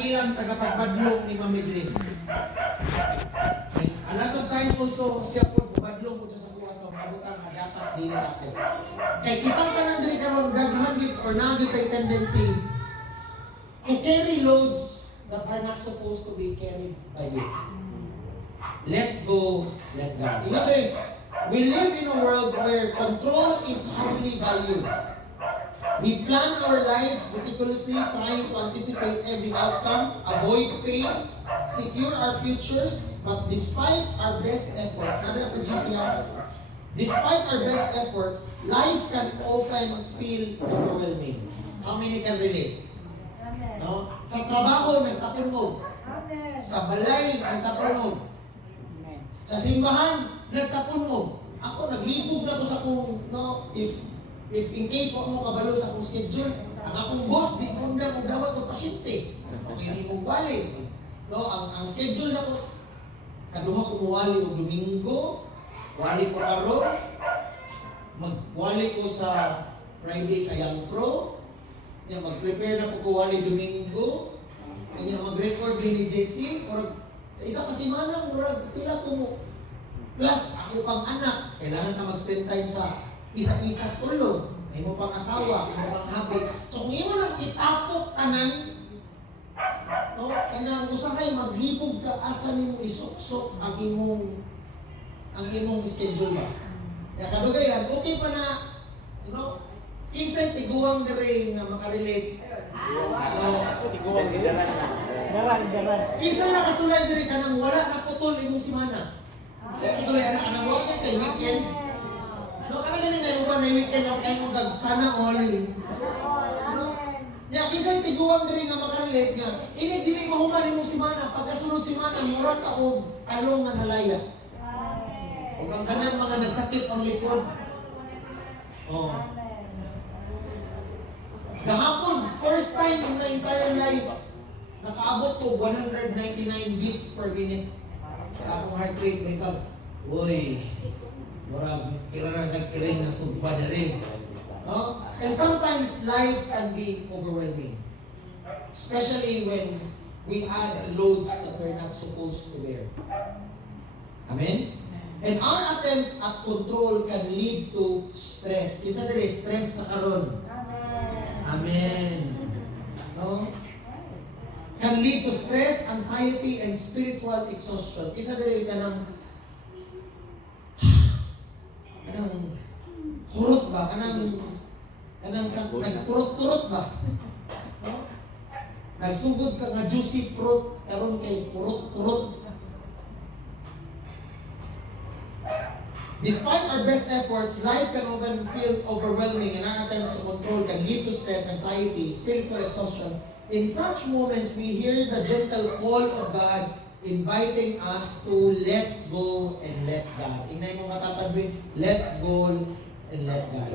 dakilang tagapagbadlong ni Mami Green. A lot of times also, siya po, badlong po siya sa kuha sa mabutang na dapat dili ako. Kay kitang tanan diri karon daghan gid or nagit ay tendency to carry loads that are not supposed to be carried by you. Let go, let God. You know, we live in a world where control is highly valued. We plan our lives meticulously, trying to anticipate every outcome, avoid pain, secure our futures, but despite our best efforts, nandun sa GCR, despite our best efforts, life can often feel overwhelming. How many can relate? No? Sa trabaho, may tapunog. Sa balay, may tapunog. Sa simbahan, nagtapunog. Ako, naglibog na ko sa kung, no, if in case wag mo kabalo sa akong schedule, ang akong boss, di ko na kung dawat o pasyente. Hindi mong wali. No, ang schedule na ko, kaduha ko wali o Domingo, wali ko karon, magwali ko sa Friday sa Young Pro, mag-prepare na ko wali Domingo, mag-record ni JC, or sa isa ka semana, murag, pila ko mo. Plus, ako pang anak, kailangan ka mag-spend time sa isa-isa tulog. Ay mo pang asawa, ay mo pang habit. So, kung imo lang itapok tanan, no, kanang usahay maglibog ka asa nimo isuksok ang imong schedule ba. Kaya kadugayan, okay pa na, you know, kinsay tiguang dire nga makarelate. Tiguang gidaran na. Daran. Kinsay nakasulay dire kanang wala na putol imong semana. Sa kasulay anak anang wa kay weekend. No, kana ganin na uban na weekend ang kayo gag sana all. No. Ya kinsay tiguang dire nga makarelate nga. Ini dili mahuman imong semana, pagkasunod semana mura ka og talong nga nalaya. Ug ang tanan mga nagsakit ang likod. Oh. Gahapon, first time in my entire life, nakaabot ko 199 beats per minute sa akong heart rate. May kag, uy, murag iranag-iring na sugba na rin. No? And sometimes life can be overwhelming. Especially when we add loads that we're not supposed to bear. Amen? And our attempts at control can lead to stress. Kinsa diri stress na karon. Amen. No? Can lead to stress, anxiety, and spiritual exhaustion. Kisa dili ka ng hurot ba? Kanang nagpurot-purot ba? No? Nagsugod ka nga juicy fruit, karon kay purot-purot. Despite our best efforts, life can often feel overwhelming, and our attempts to control can lead to stress, anxiety, spiritual exhaustion. In such moments, we hear the gentle call of God inviting us to let go and let God. Inay mo katapad mo, let go and let God.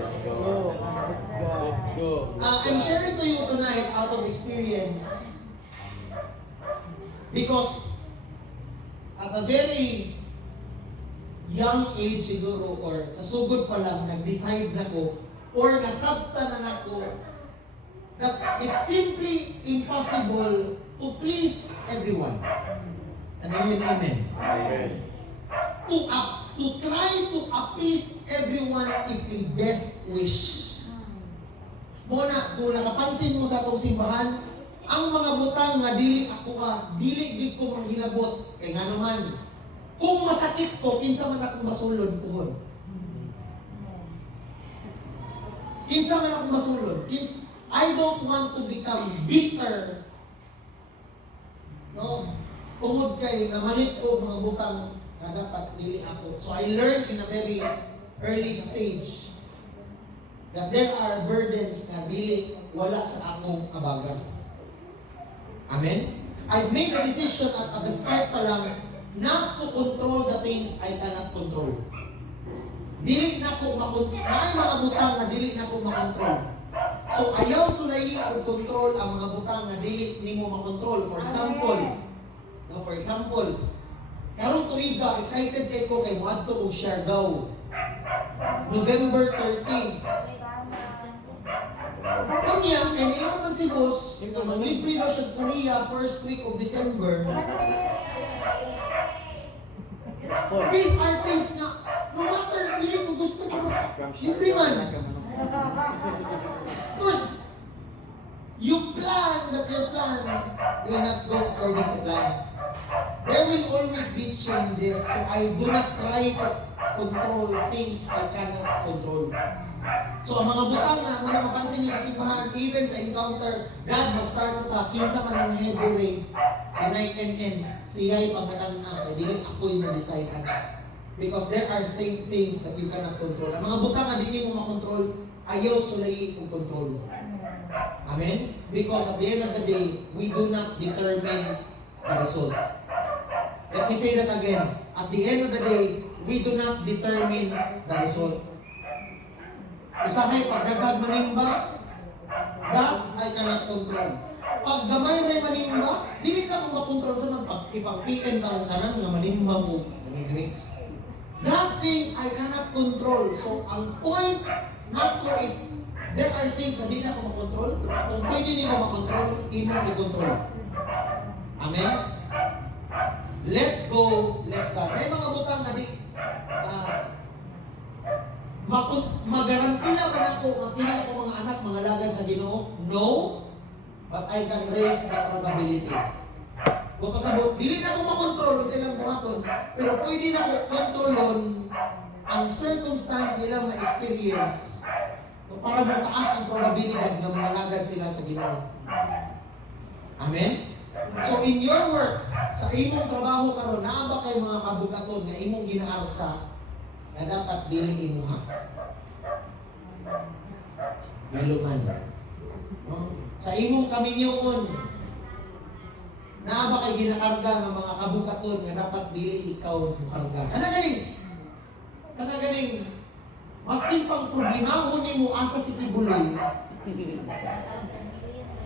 I'm sharing to you tonight out of experience because at a very young age siguro or sa sugod pa lang nag-decide na ko or nasabta na nako that it's simply impossible to please everyone. And amen. Amen. To try to appease everyone is a death wish. Muna, kung nakapansin mo sa atong simbahan, ang mga butang nga dili ako dili gid ko manghilabot kay nga naman kung masakit ko, kinsa man akong masulod puhon. Kinsa man akong masulod. I don't want to become bitter. No? Tungod kay namalit ko mga butang na dapat dili ako. So I learned in a very early stage that there are burdens na dili wala sa akong abagan. Amen? I made a decision at the start pa lang not to control the things I cannot control. Dili na ko naay mga butang na dili na ko makontrol. So ayaw sulayi og control ang mga butang na dili nimo makontrol. For example, karong tuiga excited kay ko kay moadto og Siargao. November 13. Unya, kay niya man si boss, nga maglibre daw siya Korea first week of December. These are things na, no matter, hindi ko gusto ko, libre man. Of course, you plan that your plan will not go according to plan. There will always be changes, so I do not try to control things I cannot control. So ang mga butang nga, muna mapansin nyo sa simbahan, even sa encounter, God, mag-start na ta, kinsa man ang head ray, si Night NN, siya'y pangatan nga, kaya dili ako'y mo-decide ana. Because there are things that you cannot control. Ang mga butang nga, dili mo makontrol, ayaw sulay kung control. Amen? Because at the end of the day, we do not determine the result. Let me say that again. At the end of the day, we do not determine the result. Usahay, pag naghag manimba, that I cannot control. Pag gamay rin manimba, dili na ko makontrol sa mga ipag-PM taong tanan nga manimba mo. That thing I cannot control. So, ang point nato is, there are things na di na ko makontrol, pero kung pwede niyo makontrol, imong i-control. Amen? Let go, let God. May mga butang nga di, magaranti na ba ako, magtili ako mga anak, mga lagad sa Ginoo? No, but I can raise the probability. Kung pasabot, dili na ako makontrol sa ilang buhaton, pero pwede na ako kontrolon ang circumstance nilang ma-experience para mataas ang probabilidad na manalagad sila sa Ginoo. Amen? So in your work, sa imong trabaho karon, naa ba kay mga kabugaton na imong ginaarsa na dapat dili imuha? Galuman. No? Sa imong kaminyoon, naa ba kay ginakarga ng mga kabugaton na dapat dili ikaw mukarga? Kana ganing maskin pang problemahon nimo asa si Tibuloy.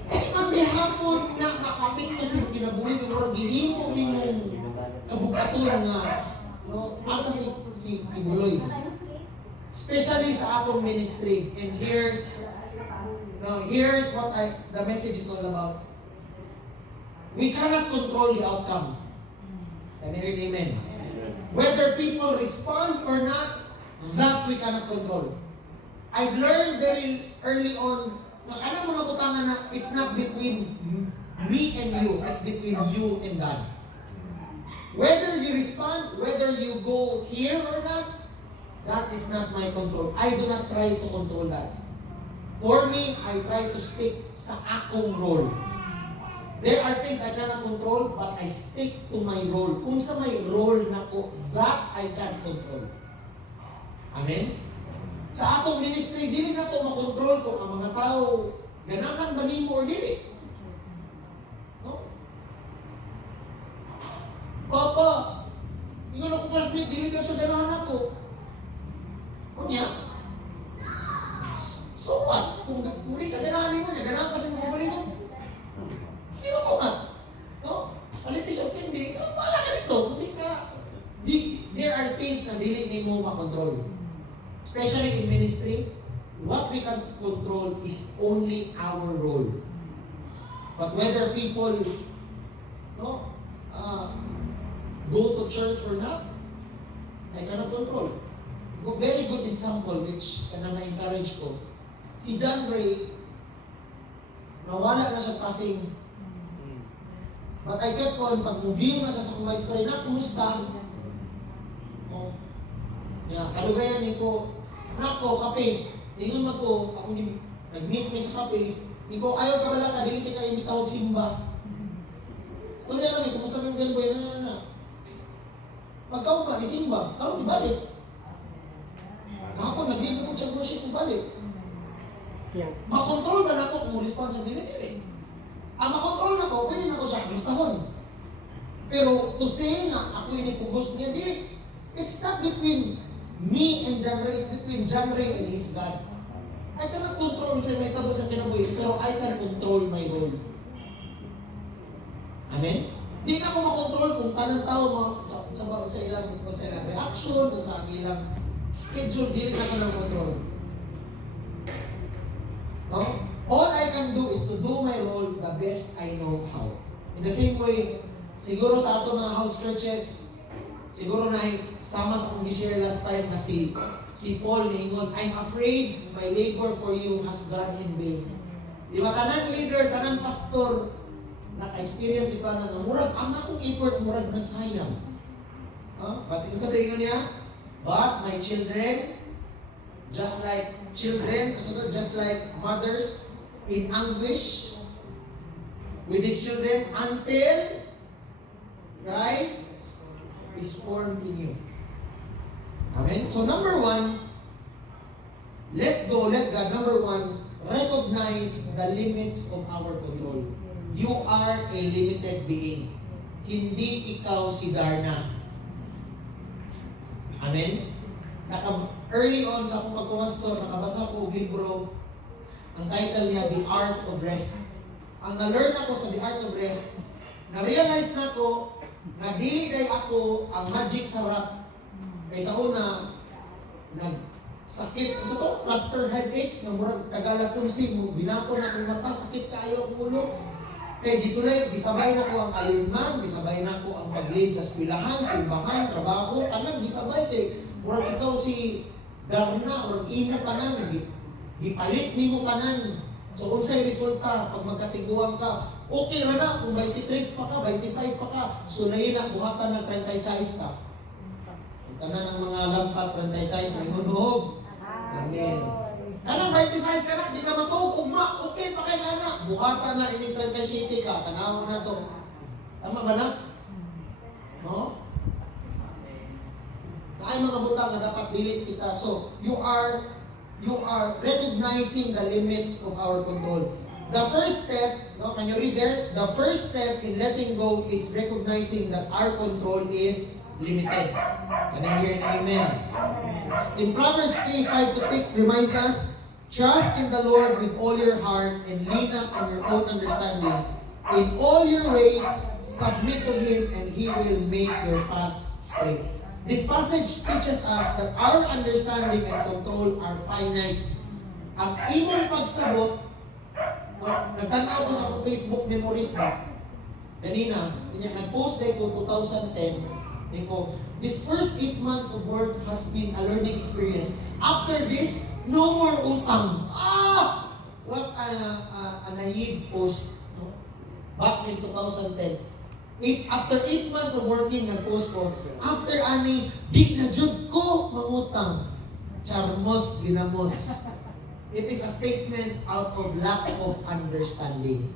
Ang bihapon na nakapikto sa kinabuhi ng murag gihimo nimong kabugaton nga no asa si Tibuloy. Especially sa atong ministry. And here's what the message is all about. We cannot control the outcome. Can you hear amen? Whether people respond or not, that we cannot control. I've learned very early on na kanang mga butangan na it's not between me and you, it's between you and God. Whether you respond, whether you go here or not, that is not my control. I do not try to control that. For me, I try to stick sa akong role. There are things I cannot control, but I stick to my role. Kung sa may role na ko, that I can control. Amen? Sa atong ministry, dili na ito makontrol kung ang mga tao ganahan ba nimo or dili. No? Papa, yung ako classmate, dili na siya ganahan ako. Kunya, so what? Kung di sa ganahan nimo niya, ganahan kasi mo kumalingon. Hindi mo kuha. No? Politician hindi. Bahala ka nito. There are things na dili nimo makontrol. Especially in ministry, what we can control is only our role. But whether people go to church or not, I cannot control. Very good example which kana na-encourage ko. Si John Ray, nawala na sa passing. But I kept on, pag view na sa my story na, kumusta? Kadugayan ko, nako, kape. Ningon ako nag-meet me sa kape. Niko, ayaw ka bala ka, dili ka imitawag simba. Story namin, kumusta mo yung ganboy? Magkaw ka, ni simba. Karoon, ibalik. Kahapon, nag-lead ko sa worship, ibalik. Makontrol ba na ako kung response ang dili? Ang makontrol na ko, pwede na ko siya kumustahon. Pero to say nga, ako yung ipugos niya, dili. It's not between me and John Ray, it's between John Ray and his God. I cannot control sa may tabo sa kinabuhi, pero I can control my role. Amen? Di na ako makontrol kung tanang tao sa ilang reaction, kung sa ilang schedule, di na ako ng control. No? All I best I know how. In the same way, siguro sa ato mga house churches, siguro na sama sa kong gi-share last time na si Paul niingon, I'm afraid my labor for you has gone in vain. Di ba, tanan leader, tanan pastor, naka-experience ikaw na murag, ang akong effort, murag na sayang. But ikaw sa tingin niya, but my children, just like mothers in anguish with his children until Christ is formed in you. Amen? So number one, let God. Number one, recognize the limits of our control. You are a limited being. Hindi ikaw si Darna. Amen? Early on sa akong pagpumastor, nakabasa ko og libro. Ang title niya, The Art of Rest. Ang na-learn ako sa The Art of Rest, na-realize na ko na dili day ako ang magic sarap. Kaysa una, nagsakit. Ano to? Cluster headaches, na murag tagalas kong mo, binato na akong mata, sakit kayo ang ulo. Kaya gisabay na ko ang Ironman, gisabay na ko ang pag-lead sa eskwelahan, simbahan, trabaho, tanan gisabay kay murag ikaw si Darna, murag imo tanan, gipalit nimo tanan. So unsay resulta pag magkatiguang ka? Okay ra na kung 23 pa ka, 26 pa ka, sulayin na buhatan ng 36 ka. Tanan ng mga lampas 36 may unog. Amen. Kanang 26 ka na, di ka matuog, ugma, okay pa kay na. Buhatan na, ini 37 ka, tanaw na to. Tama ba na? No? Na ay mga butang na dapat dilit kita. So, you are recognizing the limits of our control. The first step, no, can you read there? The first step in letting go is recognizing that our control is limited. Can I hear an amen? In Proverbs 3:5-6 reminds us, trust in the Lord with all your heart and lean not on your own understanding. In all your ways, submit to Him and He will make your path straight. This passage teaches us that our understanding and control are finite. Ang imong pagsabot, no, nagtanaw ko sa akong Facebook memories ba, kanina, nag-post day ko 2010, ko, this first 8 months of work has been a learning experience. After this, no more utang. What a naive post, no? Back in 2010. After 8 months of working, nag-post ko, after ani, di na jud ko mangutang. Charmos, ginamos. It is a statement out of lack of understanding.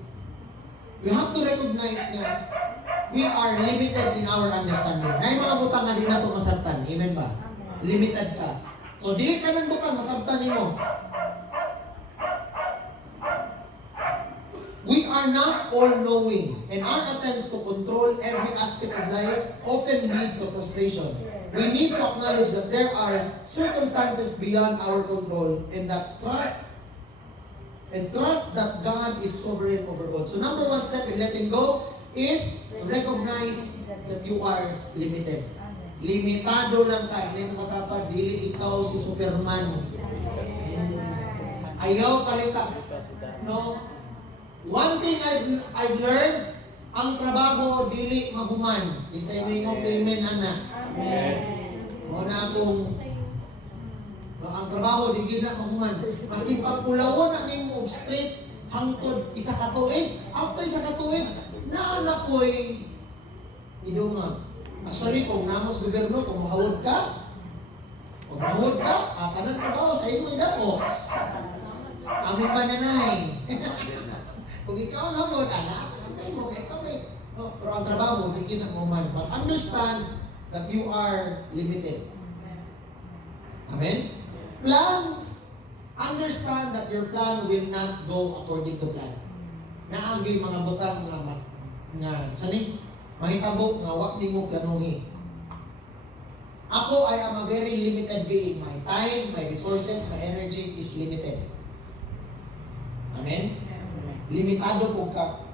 We have to recognize nga, we are limited in our understanding. Na mga butang nga di na ito masabtan. Amen ba? Limited ka. So, dili ka ng butang, masabtan mo. We are not all-knowing, and our attempts to control every aspect of life often lead to frustration. We need to acknowledge that there are circumstances beyond our control and trust that God is sovereign over all. So number one step in letting go is recognize that you are limited. Limitado lang ka. Hindi mo katapad, dili ikaw si Superman. Ayaw palita. No? One thing I've learned, ang trabaho dili mahuman. It's a way of amen, ana. Mo na akong ang trabaho di na mahuman. Maski pagpulawon na nimo straight hangtod isa ka tuig, after isa ka tuig, na po'y idunga. Actually, kung namos gobyerno, kung mahawod ka, tanan trabaho sa imo idako. Amin ba nanay? Kung ikaw ang hamon, anak, sa imo, ikaw may. No, pero ang trabaho, hindi na mahuman. But understand that you are limited. Amen? Plan. Understand that your plan will not go according to plan. Naagay mga butang nga sani, mahitabo nga wak di mo planuhin. Ako, I am a very limited being. My time, my resources, my energy is limited. Amen? Limitado po ka.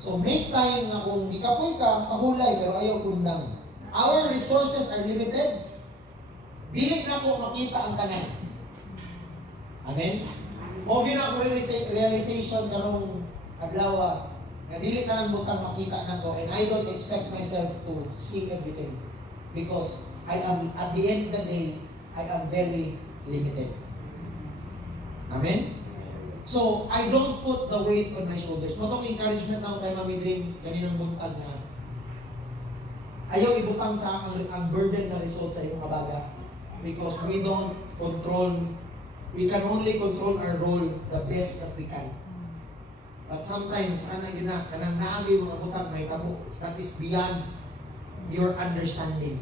So make time nga kung gikapoy ka, pahulay, pero ayaw kundang. Our resources are limited. Dili na ko makita ang tanan. Amen? O gina ako realization karong adlaw, nga dili ka ng butang makita na ko, and I don't expect myself to see everything. Because I am, at the end of the day, I am very limited. Amen? So, I don't put the weight on my shoulders. Motong encouragement na ako kay Mami Dream, ganinang buntag nga. Ayaw ibutang sa ang burden sa result sa iyong kabaga. Because we don't control, we can only control our role the best that we can. But sometimes, kanang naagay mga butang may tabo, that is beyond your understanding.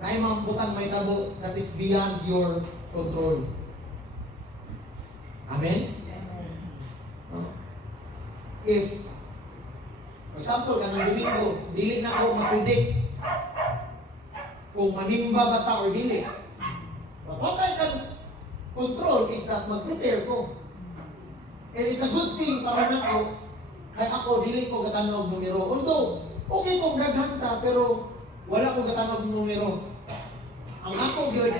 Na yung mga butang may tabo, that is beyond your control. Amen? If, for example, kanang Domingo, dili na ako mapredict kung manimba ba ta or dili. But what I can control is that mag-prepare ko. And it's a good thing para nako, kay ako, dili ko gatanog numero. Although, okay kong naghanta, pero wala ko gatanog numero. Ang ako yun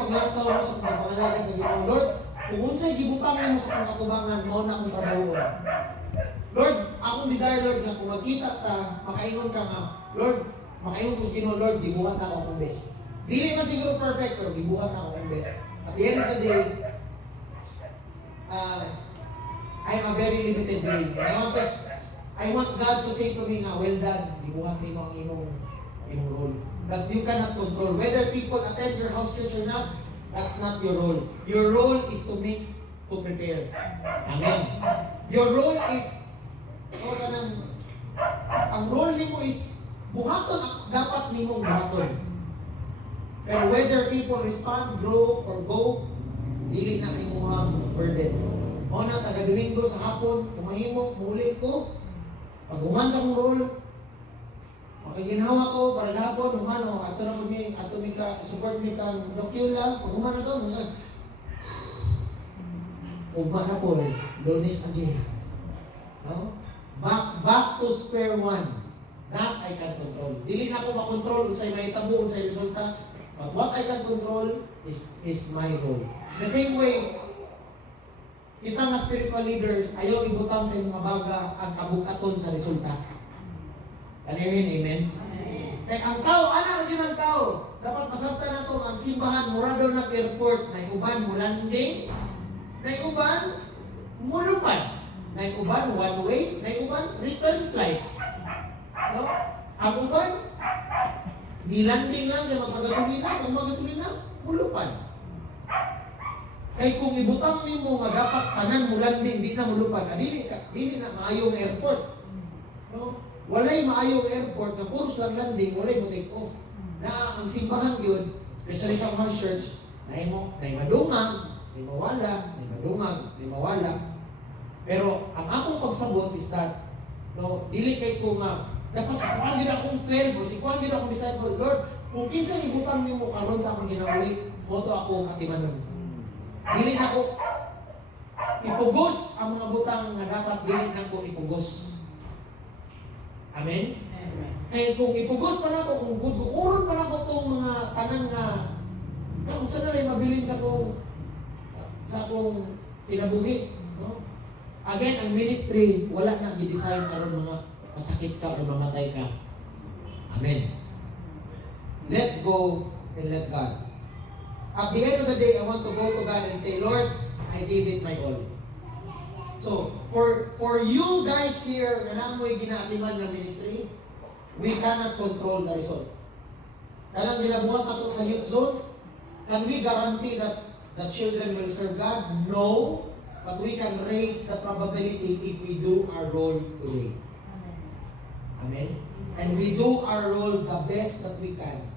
paglaptaw na sa pagpangalagan sa Ginoo, Lord, kung unsay gibutang nimo sa akong katubangan, mao na akong trabahoon. Lord, akong desire, Lord, nga kung magkita ta, makaingon ka nga, Lord, makaingon ko sa Ginoo, Lord, gibuhat na ako akong best. Dili man siguro perfect, pero gibuhat na ako akong best. At the end of the day, I'm a very limited being. And I want God to say to me nga, well done, gibuhat nimo ang imong role. But you cannot control. Whether people attend your house church or not, that's not your role. Your role is to prepare. Amen. Your role is, ang role nimo is, buhaton, dapat nimong buhaton. Pero whether people respond, grow, or go, dili na imuhang burden. O na, taga-Domingo sa hapon, kumahimo, muli ko, pag-ungan sa akong role, makiginawa ko, para gahapon, humano, ato na po mi ka, support mi ka, dokula, pag-ungan na to, mga, ugma na po, Lunes again. No? Back to square one. That I can control. Dili na ko makontrol unsay mahitabo, unsay resulta, but what I can control is my role. The same way, kita nga spiritual leaders, ayaw ibutang sa mga baga ang kabukaton sa resulta. Ano yun? Amen? Kaya ang tao, ano yun ang tao? Dapat masabta na ito, ang simbahan, mura daw na airport, na uban mo landing, na uban mo lupad, na uban one way, na uban return flight. No? Ang uban, nilanding lang, kaya magpagasolina, kung magasolina, mo lupad. Kaya kung ibutang nimo nga dapat tanan mo landing, di na mo lupad, dili na maayo nga airport. No? Walay maayo nga airport, na puros lang landing, walay mo take off. Na ang simbahan yun, especially sa house church, na madungag, na mawala, na madungag, na mawala. Pero ang akong pagsabot is that, no, dili kay ko nga, dapat sa kuhan gina akong 12 o si kuhan gina akong disciple, Lord, kung kinsa ibutang nimo karon sa akong ginabuhi, moto ako atimanon. Dili na ko ipugos ang mga butang nga dapat dili na ko ipugos. Amen? Kaya kung ipugos pa na ko, kung guguron pa na ko itong mga tanan nga, kung saan na lang mabilin sa akong pinabuhi. No? Again, ang ministry, wala na gidesign aron mga masakit ka o mamatay ka. Amen. Let go and let God. At the end of the day, I want to go to God and say, Lord, I give it my all. So, for you guys here, na mo'y ginaatiman ng ministry, we cannot control the result. Kanang ginabuhat na to sa youth zone, can we guarantee that the children will serve God? No, but we can raise the probability if we do our role today. Amen? And we do our role the best that we can.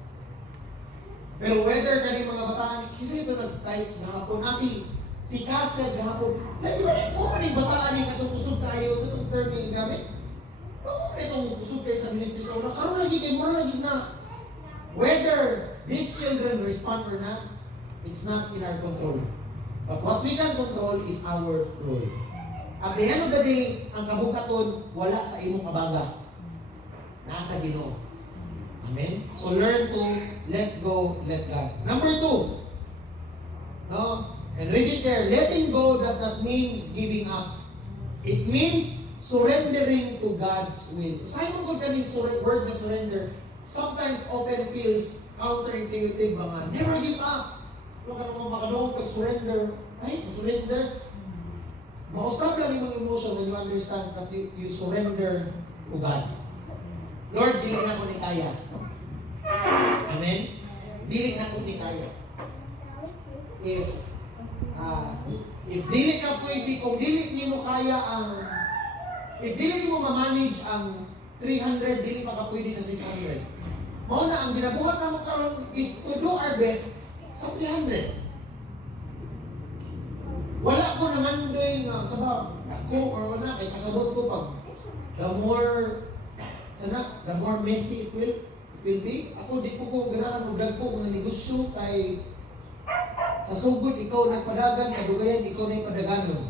Pero whether kani mga bataan, kasi ito nag-tights gahapon, si Kased gahapon, lagi ba mo man yung bataan yung katong kusog kayo sa itong term yung gamit? Ba't mo man itong kusog kayo sa ministry sa una? Karoon lagi kayo, mura lagi na. Whether these children respond or not, it's not in our control. But what we can control is our role. At the end of the day, ang kabukaton, wala sa imong kabaga. Nasa Ginoo. Amen? So learn to let go, let God. Number 2. No? And read it there. Letting go does not mean giving up. It means surrendering to God's will. Simon God kaning word na surrender sometimes often feels counterintuitive mga never give up. No kanang makadungog pag surrender, ay surrender. Mausap lang yung mga emotion when you understand that you surrender to God. Lord, dili na ko ni kaya. Amen? Dili na ko ni kaya. If dili ka pwede, kung dili ni mo kaya if dili ni mo ma-manage ang 300, dili pa ka pwede sa 600. Mao na, ang ginabuhat na mo karon is to do our best sa 300. Wala ko nangandoy nga, sabab, ako or wala, kay kasabot ko pag the more messy it will be. Ako di ko ganahan og dagko mga negosyo kay sa sugod ikaw nagpadagan, kadugayan ikaw na ipadaganon.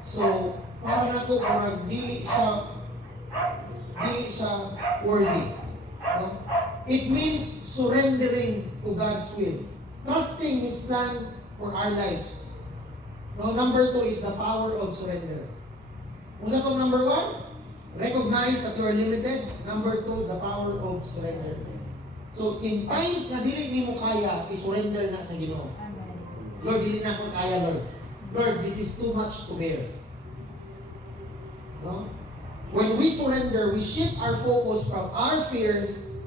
So, para nako parang dili sa worthy. No? It means surrendering to God's will. Trusting His plan for our lives. No, number 2 is the power of surrender. Usa tong number 1, recognize that you are limited. Number 2, the power of surrender. So, in times na dili nimo kaya, i-surrender na sa Ginoo. Lord, dili na ko kaya, Lord. Lord, this is too much to bear. No? When we surrender, we shift our focus from our fears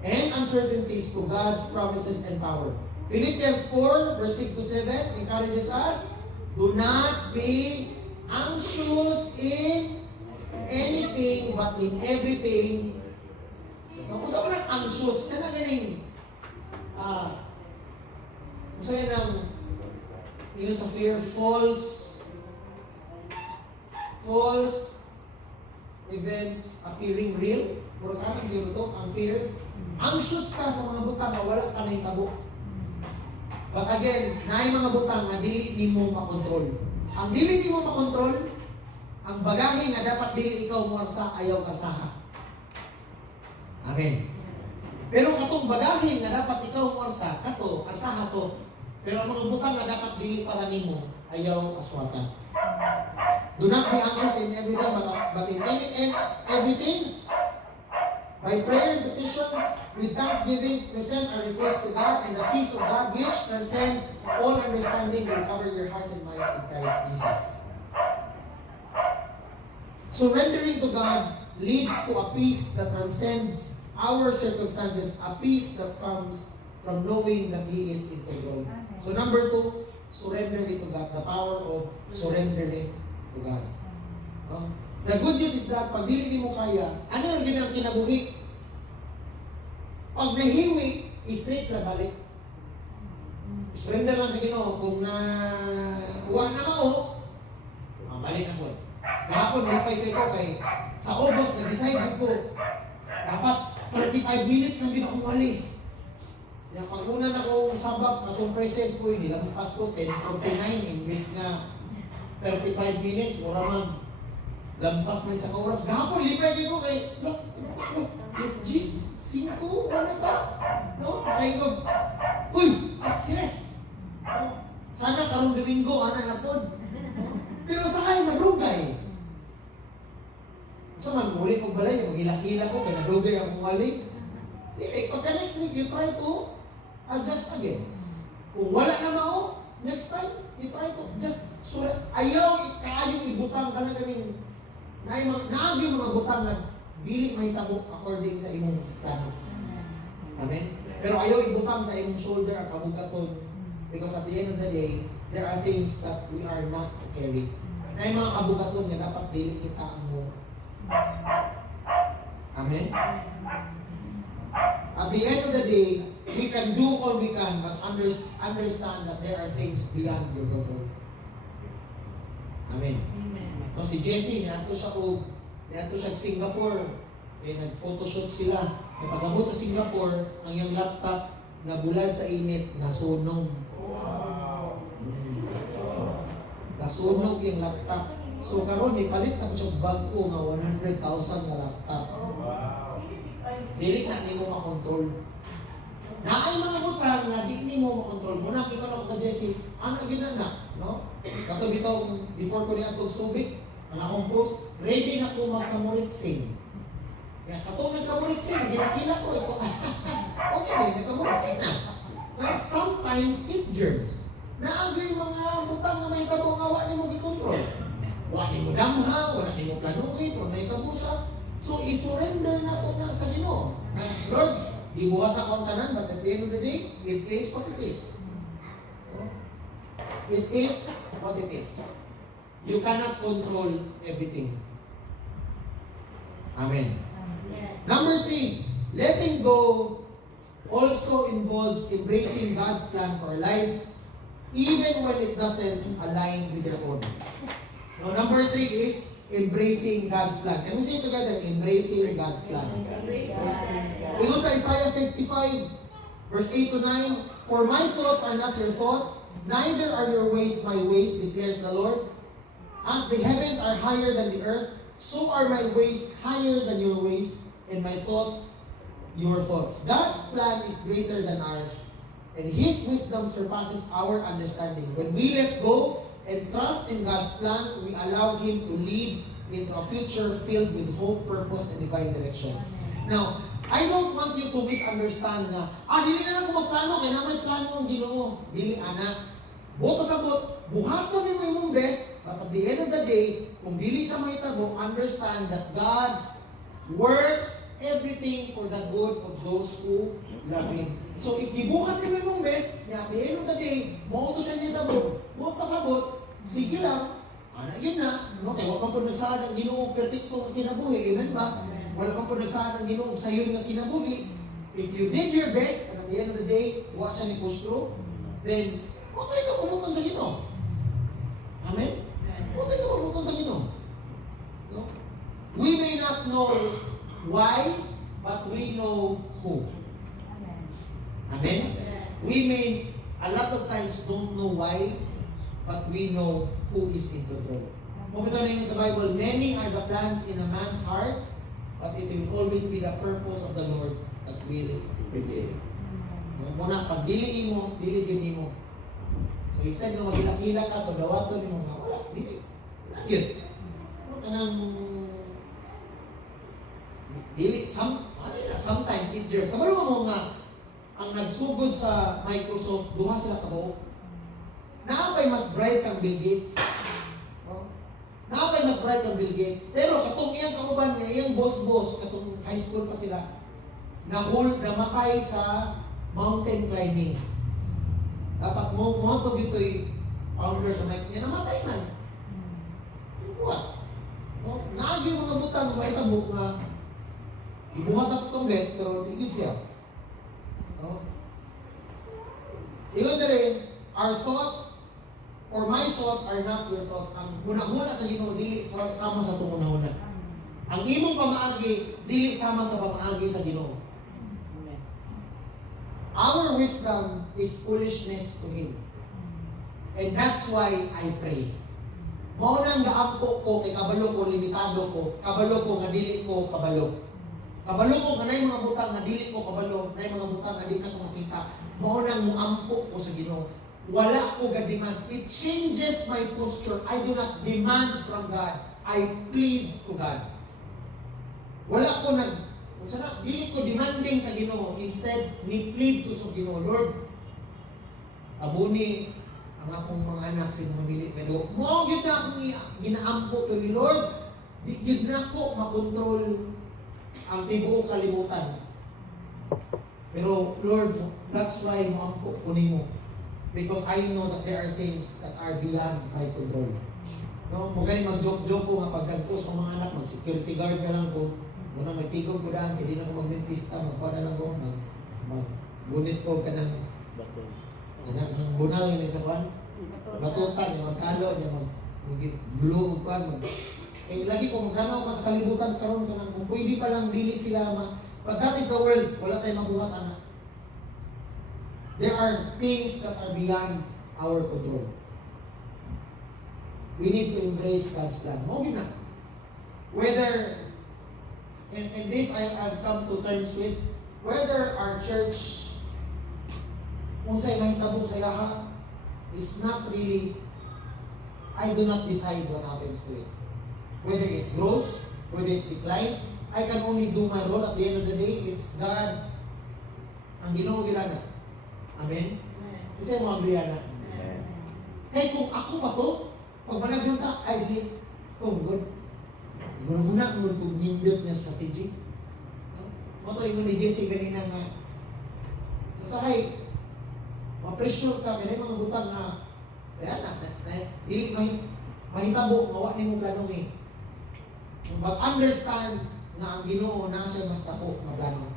and uncertainties to God's promises and power. Philippians 4, verse 6 to 7 encourages us, do not be anxious in anything, but in everything. Kung sa ko anxious, na ganing, kung sa yan yun sa fear, false events appearing real. Murag anong zero to, ang fear. Anxious ka sa mga butang na wala ka na itabo. But again, naay mga butang na dili nimo makontrol. Ang dili nimo makontrol, ang bagahe nga dapat dili ikaw mo arsa, ayaw arsaha. Amen. Pero katong bagahe nga dapat ikaw mo arsa, kato, arsaha to. Pero ang mga butang nga dapat dili para nimo, ayaw aswatan. Do not be anxious in everything, but in everything, by prayer and petition, with thanksgiving, present our request to God, and the peace of God, which transcends all understanding, will cover your hearts and minds in Christ Jesus. Surrendering to God leads to a peace that transcends our circumstances, a peace that comes from knowing that He is in control. So number 2, surrender it to God, the power of surrendering to God. The good news is that pag dili mo kaya, ano lang yun ang kinabuhi? Pag nahiwi, straight na balik. Surrender lang sa Ginoo. Kung uwa na mao, balik na po. Gahapon, lipay ko kay sa August, nag-decide ko dapat 35 minutes lang ginakong wali. Yung pag-una na ko sabak, katong presence ko, nilampas ko 10:49, imbes nga 35 minutes, ora man. Lampas man sa oras. Gahapon, lipay ko kay, look, Miss Gis, 5, ano to? No? Kaya ko, uy, success! Sana karong Domingo, ana na po. Pero sa kaya madugay. So man, muli kong balay, maghila-hila ko, kaya nadugay akong mali. Pagka next week, you try to adjust again. Kung wala na mao, next time, you try to just ayaw kaayong ibutang ka na ganing naagi mga butang na dili mahitabo according sa imong plano. Amen? Pero ayaw ibutang sa imong shoulder ang kabugaton because at the end of the day, there are things that we are not to carry. Na mga kabugaton nga dapat dili kita ang mo. Amen? At the end of the day, we can do all we can, but understand that there are things beyond your control. Amen. No, si Jessie, niyanto siya Singapore. Nag-photoshoot sila. Napag-abot sa Singapore, ang yung laptop nabulad sa init, nasunog. Nasunog yung laptop. So karon ipalit na ko siya bago nga 100,000 na laptop. Dili na nimo makontrol. Naay mga butang nga di nimo makontrol. Muna ikaw na ko ka Jessie, ano ginana, no? Kato bitong before ko niya tog subik, Ang akong post, ready na ko magkamuritsing. Kaya katong nagkamuritsing, ginakila ko, okay ba, nagkamuritsing na. Now, sometimes it germs. Naagay mga butang na may tabo nga wala mo i-control. Wala mo damha, wala mo planuki, pero naitabusa. So, isurrender na to na sa Ginoo. Lord, gibuhat ako ang tanan, but at the end of the day, it is what it is. It is what it is. You cannot control everything. Amen. Number 3, letting go also involves embracing God's plan for our lives, even when it doesn't align with your own. Now, number 3 is embracing God's plan. Can we say it together? Embracing God's plan. Ingon sa Isaiah 55, verse 8 to 9, "For my thoughts are not your thoughts, neither are your ways my ways, declares the Lord. As the heavens are higher than the earth, so are my ways higher than your ways, and my thoughts your thoughts." God's plan is greater than ours, and His wisdom surpasses our understanding. When we let go and trust in God's plan, we allow Him to lead into a future filled with hope, purpose, and divine direction. Now, I don't want you to misunderstand na, dili na lang ko magplano, kaya na may plano ang Ginoo. Dili, anak. Buot pasabot, buhaton ni mo imong best, but at the end of the day, kung dili siya mahitabo, understand that God works everything for the good of those who love Him. So, if gibuhat ni mo imong best, at the end of the day, mauto siya nitabo, buot pasabot, sige lang, yun na, no? Kaya wala man po nagsaad ang Ginoo perpektong kinabuhi, amen ba? Wala man po nagsaad ang Ginoo sayo nga kinabuhi. If you did your best, and at the end of the day, wa siya ni pustro, then, utay ka pumuton sa Ginoo. Amen? Utay ka pumuton sa Ginoo. No? We may not know why, but we know who. Amen? We may, a lot of times, don't know why, but we know who is in control. Kung ito na yun sa Bible, many are the plans in a man's heart, but it will always be the purpose of the Lord that will prevail. Muna, pag dili mo, dili gini mo. So instead na magilak-hilak ka, to dawato ni mo, wala, dili. Nagyot. Kanang, dili, sometimes it jerks. Kabalo mo nga, ang nagsugod sa Microsoft, duha sila kabuok. Naapay mas bright kang Bill Gates. No? Naapay mas bright kang Bill Gates. Pero katong iyang kauban niya, iyang boss, katong high school pa sila, namatay sa mountain climbing. Dapat mo to gito'y founder sa mic niya, namatay man. Buhat. No? Naagi mga butang, may tabo nga, ibuhat na itong best, pero igid siya. No? Iyon na rin, our thoughts, or my thoughts are not your thoughts. Ang hunahuna sa Ginoo dili sama sa tungunahuna. Ang imong pamaagi dili sama sa pamaagi sa Ginoo. Our wisdom is foolishness to Him. And that's why I pray. Mao nang gaampo ko kay kabalo ko, limitado ko, kabalo ko nga dili ko kabalo. Kabalo ko nga nay mga butang nga dili ko kabalo, nay mga butang nga dili na ko makita. Mao nang muampo ko sa Ginoo. Wala ko ga-demand. It changes my posture. I do not demand from God. I plead to God. Wala ko dili ko demanding sa Ginoo. Instead, ni plead ko sa Ginoo. Lord, abuni ang akong mga anak sa mga mili kado. Mo gyud na akong ginaampo pero Lord, di gyud na ko makontrol ang tibuok kalibutan. Pero Lord, that's why mo ampo ko nimo. Because I know that there are things that are beyond my control. No, mo gani mag-joke-joke ko nga pagdagkos ang mga anak, mag-security guard na lang ko. Muna magtigom ko daan, hindi na ko mag-dentista, magkuha na lang ko, mag-gunit ko ka ng bunal yun sa kwan. Batuta niya, magkalo niya, mag-blue kwan. Lagi ko magkanaw ka sa kalibutan karon ka nang kung pwede pa lang dili sila but that is the world, wala tayong mabuhat anak. There are things that are beyond our control. We need to embrace God's plan. Mogi na. Whether, and this I've come to terms with, whether our church, unsay mahitabo sa yaha, is not really, I do not decide what happens to it. Whether it grows, whether it declines, I can only do my role. At the end of the day, it's God ang Ginoo girana. Amen? Kasi mo ang girana. Kaya kung ako pa to, pag managyan ta, I believe, oh good. Guna-guna kung nindot niya strategy. Mato yung ni Jesse ganina nga. Kasakay, ma-pressure ka, may mga butang na, kaya dili mahitabo, mawa ni mo plano eh. Mag-understand nga ang Ginoo na siya mas tako nga plano.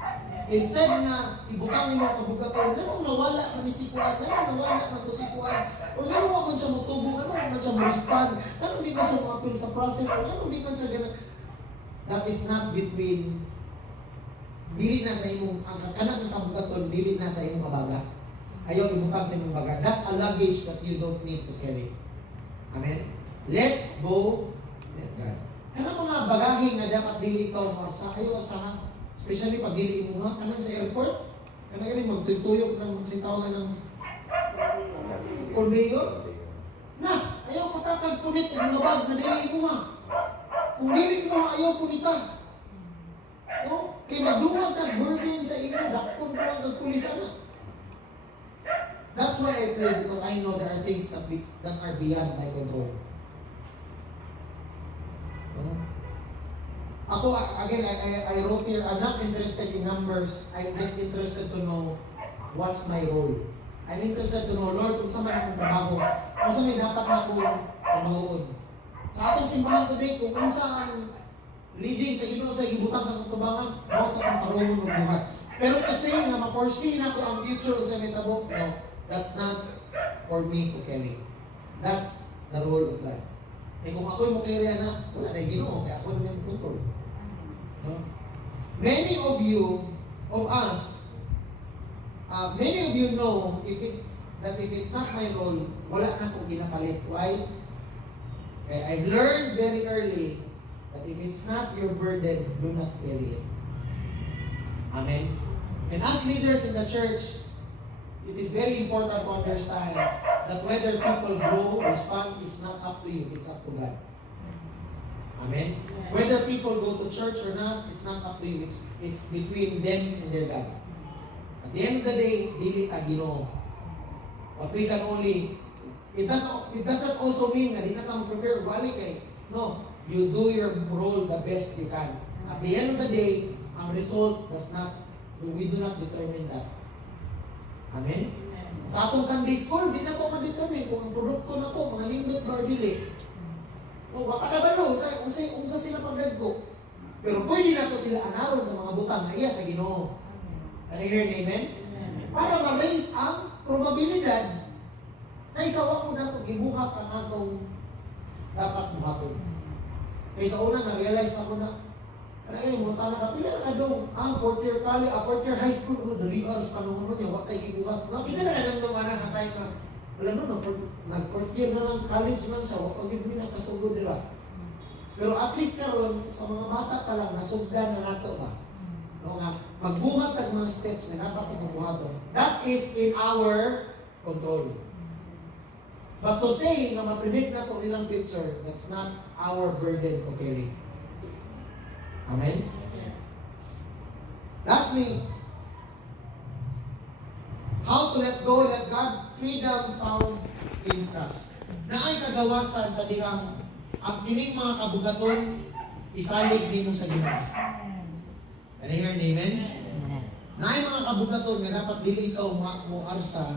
Instead nga, ibutang ni mo kabugaton, ganun nawala man ni sikuan, ganun nawala man to sikuan, o ganun man siya mutubong, ganun man siya mo-respond, ganun di man siya mo-appeal sa process, o ganun di man siya ganun. That is not between, dili na sa imong, ang kanang kabugaton, dili na sa imong abaga. Ayaw ibutang sa imong baga. That's a luggage that you don't need to carry. Amen? Let go, let God. Kanang mga bagahe nga dapat dili ikaw marsa, ayaw arsahan. Especially pag dili mo ha, kanang sa airport, kanang galing magtuyok ng sintawagan ng conveyor. Na, ayaw patakag punit ang nabag na dili mo ha. Kung dili mo ha, ayaw punita. No? Kaya magduwag na burden sa imo, dakpon ka lang kagpulisan na. That's why I pray, because I know there are things that are beyond my control. No? Ako, again, I wrote here, I'm not interested in numbers. I'm just interested to know what's my role. I'm interested to know, Lord, kung saan man akong trabaho, kung saan may dapat na akong trabahoon. Sa atong simbahan today, kung saan leading sa Ginoo sa gibutang sa kutubangan, mao to ang tarungon ng buhat. Pero to say nga, ma-foresee na ko ang future sa metabo, no, that's not for me to carry. That's the role of God. Eh kung ako'y mukirya na, wala na yung Ginoo, kaya ako na may control. No? Many of you, of us, many of you know that if it's not my role, wala na akong ginapalit. Why? Okay, I've learned very early that if it's not your burden, do not carry it. Amen? And as leaders in the church, it is very important to understand that whether people grow, respond, is not up to you, it's up to God. Amen? Whether people go to church or not, it's not up to you. It's between them and their God. At the end of the day, dili ta Ginoo. But we can only, it doesn't also mean nga di na ta mag-prepare o balik kay. No, you do your role the best you can. At the end of the day, ang result does not, we do not determine that. Amen? Sa atong Sunday school, di na to ma-determine kung ang produkto na to, mga nindot ba or dili. No, baka ka ba no, unsa sila pagdagko. Pero pwede na to sila anaron sa mga butang na iya sa Ginoo. Can you hear an amen? Para ma-raise ang probabilidad na isawa ko na to gibuhat ang atong dapat buhaton. Kaya sa una, na-realize na ko na, mga tanong ka, pila na ka doon, fourth year college, fourth year high school, dali oras panahon nun, wak tayo gibuhat. Kasi na kanang naman ang time na, wala nun, nag-fourth year na lang, college man siya, wak pagin mo na kasugod nila. Pero at least karon sa mga bata pa lang, nasugdan na nato ba? No, nga, magbuhat ang mga steps na dapat magbuhaton. That is in our control. But to say nga ma-predict na to ilang future, that's not our burden to carry. Amen? Lastly, how to let go and let God, freedom found in trust. Na ay kagawasan sa dihang ang pining mga kabugaton, isalig din mo sa Ginoo. Can you hear an amen? Na ay mga kabugaton nga dapat dili ikaw mo arsa,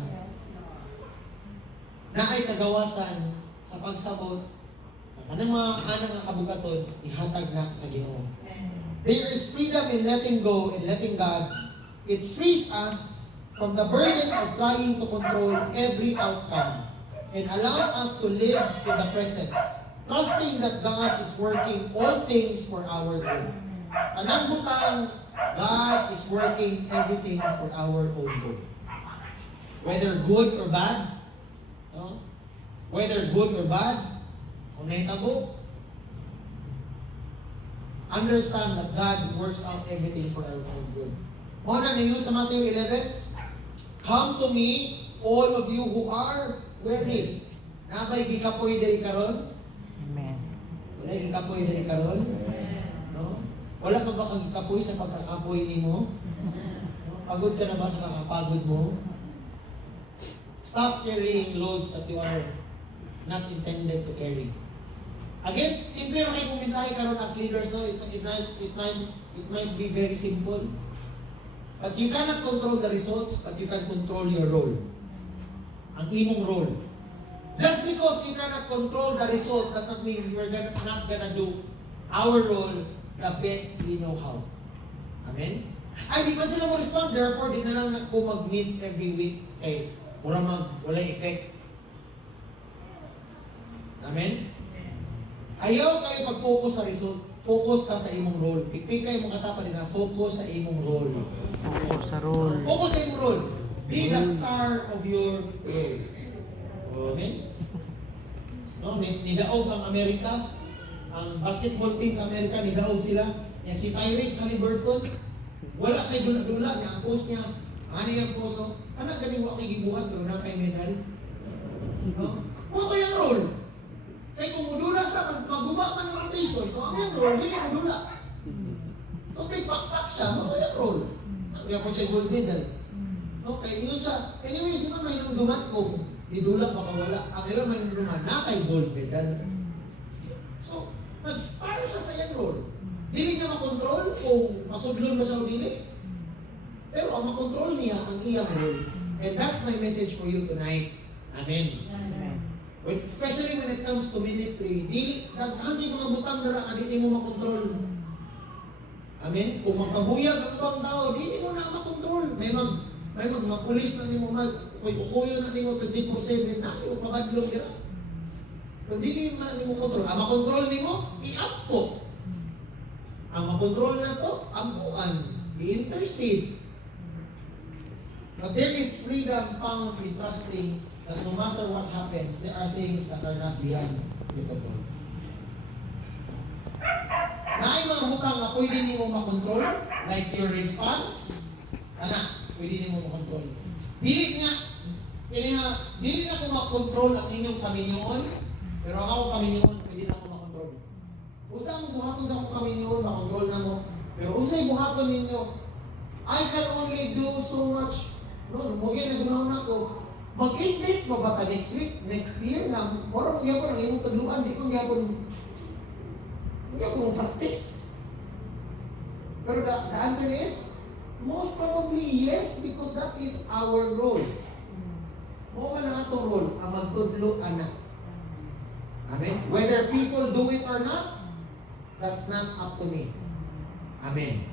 na ay kagawasan sa pagsabot, anong mga anang nga kabugaton, ihatag na sa Ginoo. There is freedom in letting go and letting God. It frees us from the burden of trying to control every outcome and allows us to live in the present, trusting that God is working all things for our good. Anang butang, God is working everything for our own good. Whether good or bad, no? Whether good or bad, kung nahitabo, understand that God works out everything for our own good. Muna na yun sa Matthew 11, come to me, all of you who are weary. Nabay gikapoy diri karon? Amen. Wala ikapoy diri karon? No? Wala pa ba kang ikapoy sa pagkakapoy nimo? No? Pagod ka na ba sa kakapagod mo? Stop carrying loads that you are not intended to carry. Again, simple lang kayo kung mensahe karon as leaders, no? It might be very simple. But you cannot control the results, but you can control your role. Ang imong role. Just because you cannot control the result doesn't mean we're not gonna do our role the best we know how. Amen? Ay, di man sila mo respond, therefore, di na lang ako mag-meet every week. Kay, wala effect. Amen? Ayaw kayo mag-focus sa result. Focus ka sa imong role. Pipig kayo mga katapa din na focus sa imong role. Focus sa role. Focus sa imong role. Be the star of your role. Amen? No, nidaog ang Amerika. Ang basketball team sa Amerika, nidaog sila. Yan si Tyrese Haliburton. Wala siya dula-dula niya. Ang post niya, ano yung post, no? Anak, galing mo kay gibuhat, pero na kay medal. No? Mo to yung role. Kaya kung mudula sa magubak man ng rotation, so ang yung role, hindi mudula. So take backpack siya, mo to yung role. Kaya po siya gold medal. Okay, yun sa, anyway, di ba may nungduman ko, nidula baka wala. Ang nila may nungduman, na kay gold medal. So, nag-star siya sa yung role. Dili niya makontrol kung masudlon ba siya o dili. Pero ang makontrol niya ang iyang role. And that's my message for you tonight. Amen. Especially when it comes to ministry, dili hanggang mga butang dara dili mo makontrol. Amen. Kung magkabuyag ang ibang tao, dili mo na makontrol. May mga pulis na nimo ukuyo na nimo 24/7 na nimo pabadlong dira. Kung dili man nimo kontrol, ang makontrol nimo i-uppo. Ang makontrol na to, ampuan, i-intercede. But there is freedom found in trusting that no matter what happens, there are things that are not beyond your control. Naay mga butang na pwede nimo makontrol, like your response, pwede nimo makontrol. Dili na ko makontrol ang inyong kaminyoon, pero ako kaminyoon, pwede na ko makontrol. Unsa mo buhaton sa akong kaminyoon, makontrol na mo. Pero unsay buhaton ninyo, I can only do so much. No, mugin na gunahon ako. Mag-invest mo ba ta next week, next year nga, mora magyapon ang imong tagluan, di magyapon practice. Pero the answer is, most probably yes, because that is our role. Mo man ang atong role, ang magtudlo anak. Amen? Whether people do it or not, that's not up to me. Amen.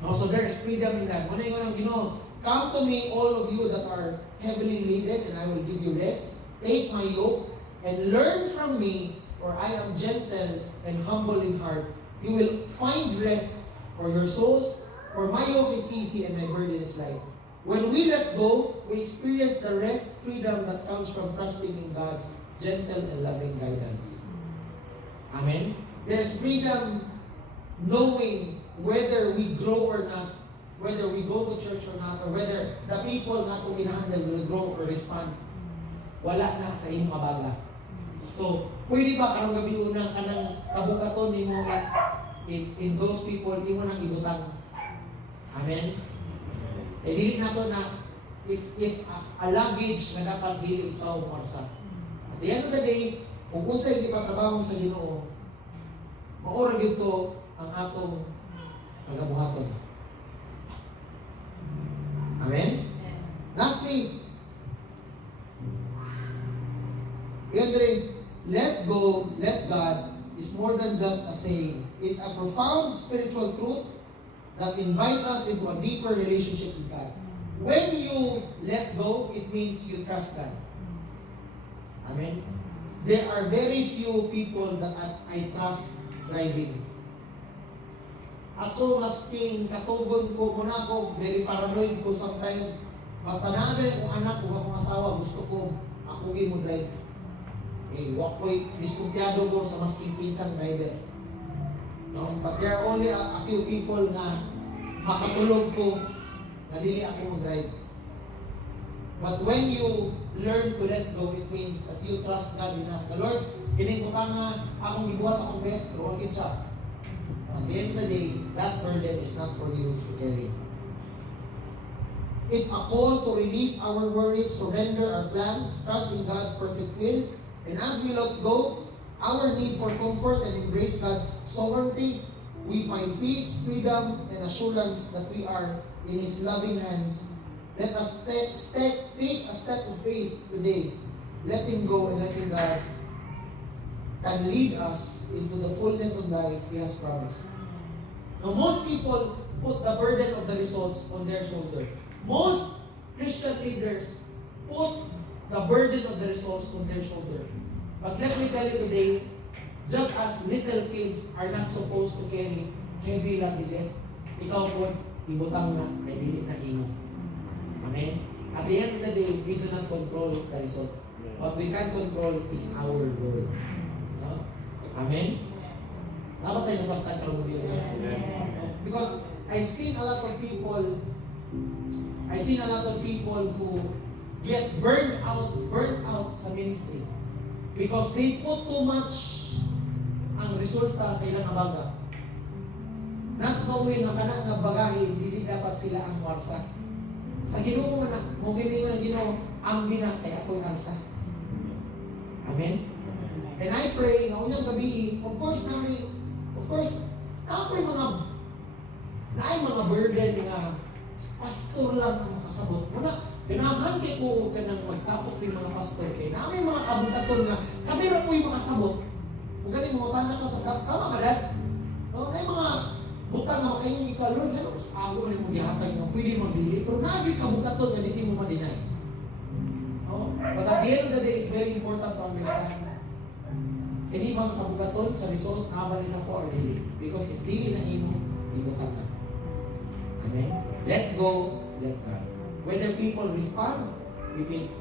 No, so there is freedom in that. Muna yung Ginoo, come to me, all of you that are heavily laden, and I will give you rest. Take my yoke and learn from me, for I am gentle and humble in heart. You will find rest for your souls, for my yoke is easy and my burden is light. When we let go, we experience the rest, freedom that comes from trusting in God's gentle and loving guidance. Amen? There's freedom knowing whether we grow or not, whether we go to church or not, or whether the people na itong ginahandle will grow or respond. Wala na sa imong kabaga. So, pwede ba karong gabi una ka ng kabukaton ni mo in those people, di mo nang ibutang. Amen? Eh, dili na to na it's a luggage na dapat dili ikaw marsa. At the end of the day, kung unsay gipatrabaho sa Ginoo, maura gyud to ang atong pagabuhaton. Amen? Lastly, let go, let God is more than just a saying. It's a profound spiritual truth that invites us into a deeper relationship with God. When you let go, it means you trust God. Amen? There are very few people that I trust driving. Ako, masking katugon ko, muna ako, very paranoid ko sometimes. Basta naagay akong anak, kung akong asawa, gusto ko, ako mo drive. Eh, wak ko'y diskumpyado ko sa masking pinsang driver. No? But there are only a few people nga makatulog ko na dili ako mag-drive. But when you learn to let go, it means that you trust God enough. The Lord, kining ko nga, akong gibuhat akong best, pero agad siya. At the end of the day, that burden is not for you to carry. It's a call to release our worries, surrender our plans, trust in God's perfect will, and as we let go, our need for comfort and embrace God's sovereignty, we find peace, freedom, and assurance that we are in His loving hands. Let us take a step of faith today, letting go and letting God can lead us into the fullness of life He has promised. Now, most people put the burden of the results on their shoulder. Most Christian leaders put the burden of the results on their shoulder. But let me tell you today, just as little kids are not supposed to carry heavy luggages, ikaw po, ibutang na, may dili na imo. Amen? At the end of the day, we do not control the result. What we can control is our Lord. No? Amen? Dapat tayo nasaktan ka lang yun. No? Because I've seen a lot of people who get burned out sa ministry because they put too much ang resulta sa ilang abaga. Not knowing ang kanang nga bagahe, hindi dapat sila ang warsa. Sa Ginoo man mo gini ko na Ginoo, ang bina kay ako'y arsa. Amen. And I pray nga unyang gabi, of course napoy mga burden nga pastor lang ang makasabot. Muna, ganahan kay ko ka nang magtapok ng mga pastor kay na may mga kabugaton nga kami ra po'y makasabot. Kung gani mo tanda ka sa tama ba dad? No, na mga butang na makaingon ikaw, Lord, ano, ako man yung gihatag nga pwede magdili, pero naging kabugaton nga hindi mo ma-deny. No? But at the end of the day, it's very important to understand hindi mga kabugaton sa result naman isa po or dili. Because if dili na imo, ibutang na. Amen? Let go, let God. Whether people respond,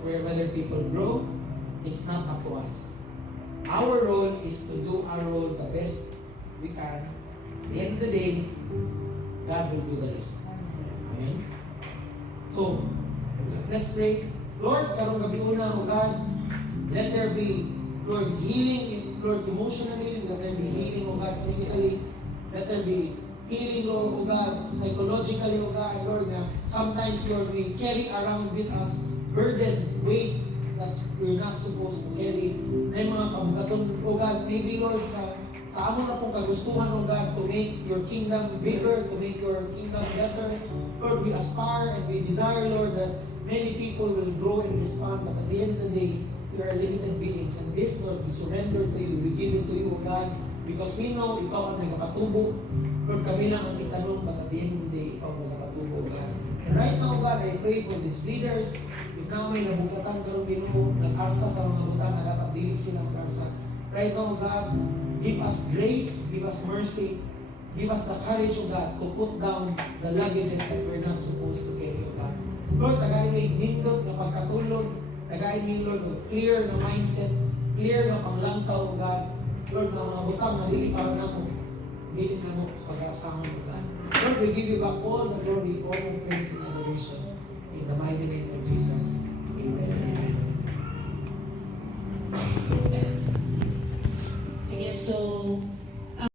whether people grow, it's not up to us. Our role is to do our role the best we can. At the end of the day, God will do the rest. Amen? So, let's pray. Lord, karong gabi una, O God, let there be, Lord, healing, Lord, emotionally, let there be healing, O God, physically, let there be healing, Lord, O God, psychologically, O God, Lord, na sometimes, Lord, we carry around with us burden, weight, that we're not supposed to carry. Na yung mga kabugaton, O God, maybe, Lord, sa amo na pong kagustuhan, O God, to make your kingdom bigger, to make your kingdom better. Lord, we aspire and we desire, Lord, that many people will grow and respond, but at the end of the day, we are limited beings. And this, Lord, we surrender to you, we give it to you, O God, because we know ikaw ang nagapatubo. Lord, kami lang ang kitanong, but at the end of the day, ikaw ang nagapatubo, O God. And right now, God, I pray for these leaders. If na may nabugatan karong Ginoo, nag-arsa sa mga butang na dapat dili sila mag-arsa. Right now, God, give us grace, give us mercy, give us the courage, O God, to put down the luggages that we're not supposed to carry, O God. Lord, tagay may nindot na pagkatulog, tagay may, Lord, clear na mindset, clear na panglantaw, O God. Lord, na mga butang na dili para na mo, dili na mo pag-arsahon, O God. Lord, we give you back all the glory, all the praise and adoration. In the mighty name of Jesus. Amen and amen. Sige, so